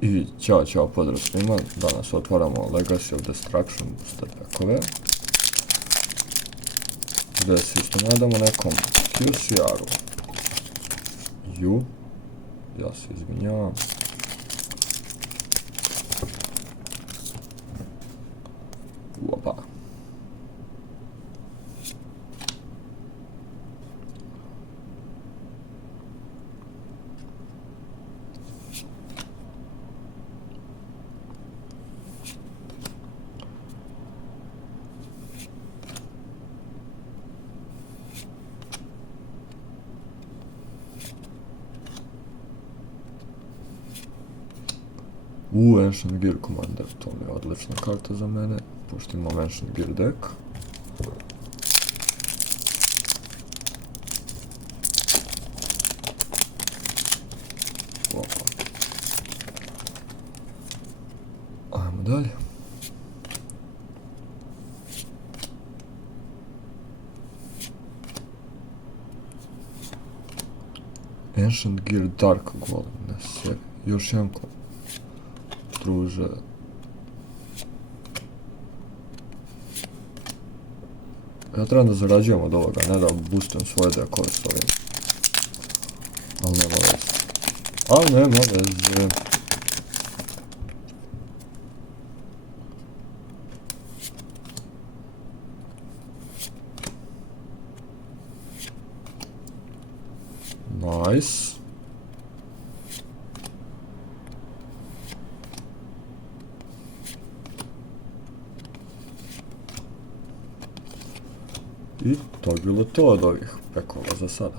I ćao pozdrav svima, danas otvaramo Legacy of Destruction booster packove, gdje se isto nadamo nekom QCR-u. Ja se izvinjavam. Opa. Ancient Gear Commander, to mi je odlična karta za mene, pošto imam Ancient Gear deck. Opa. Ajmo dalje. Ancient Gear Dark Golem, ne se, još jedan druže. Ja trebam da zarađujem od ovoga, ne da boostujem svoje dekove s ovim. Ali nema veze. Nice. I to je bilo to od ovih pekova za sada.